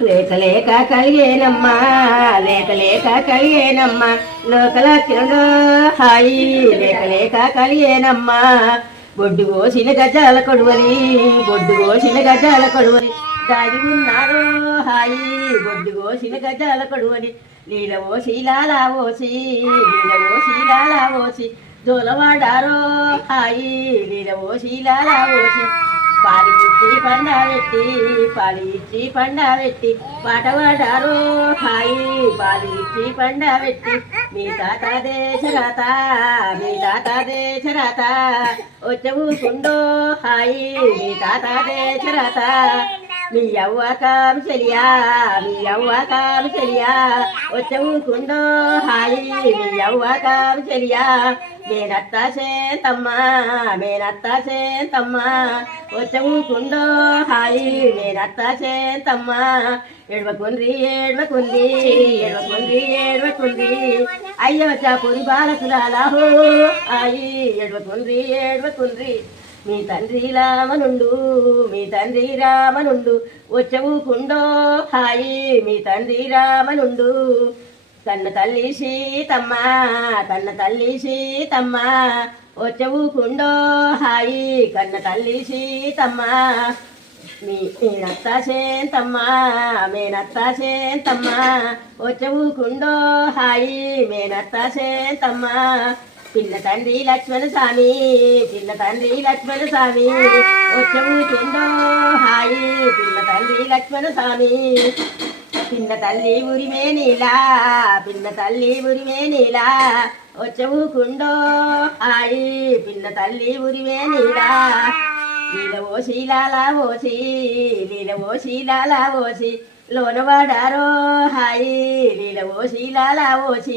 లేక లేక కలిగేనమ్మా లేక లేక కలిగేనమ్మా లోకల కిరణో హాయి లేక లేక కలిగేనమ్మా బొడ్డు కోసిన గజాల కొడువలి బొడ్డు కోసిన గజాల కొడువలి దాగి ఉన్నారు హాయి బొడ్డు కోసిన గజాల కొడువలి లీలవో శీలాలా ఓసి లీలవో శీలాలా ఓసి జోలవాడారో హాయి లీలవో శీలాలా ఓసి పాలి ఇచ్చి పండబెట్టి పాలి ఇచ్చి పండబెట్టి పాట పాడారు హాయి పాలి ఇచ్చి పండబెట్టి మీ తాత దేశరాత మీ తాత దేశరాత వచ్చవు కుండో హాయి మీ తాత దేశరాత మీ అవ్వకాం చెలియా మీ అవ్వకాం చెలియా వచ్చవు కుండో హాయి మీ అవ్వకాం చెలియా మేనత్త సేంతమ్మా మేనత్త సేంతమ్మా వచ్చవు కుండో హాయి మేనత్త సేంతమ్మా ఎడవకుండ్రి ఎడవకుంది ఎడవకుండ్రి ఎడవకుంది అయ్యో చాపురి బాలకులాహో హాయి ఎడవకుండ్రి ఎడవకుండ్రి మీ తండ్రి రామనుండు మీ తండ్రి రామనుండు వచ్చవు కుండో హాయి మీ తండ్రి రామనుండు కన్న తల్లి సీతమ్మ కన్న తల్లి సీతమ్మ వచ్చవు కుండో హాయి కన్న తల్లి సీతమ్మ మీనత్త సేంతమ్మ మేనత్త సేంతమ్మ వచ్చవు కుండో హాయి మేనత్త సేంతమ్మ పిల్ల తండ్రి లక్ష్మణ స్వామి పిల్ల తండ్రి లక్ష్మణ స్వామి వచ్చవు కుండో హాయి పిల్ల తండ్రి లక్ష్మణ స్వామి పిన్న తల్లి ఉరిమే నీలా పిన్న తల్లి ఉరిమే నీలా వచ్చవు కుండో హాయి పిన్న తల్లి ఉరిమే నీలా లీలవో శీలాలా ఓసి లీలవో శీలాలా ఓసి లోనవాడారో హాయి లీలవో శీలాలా ఓసి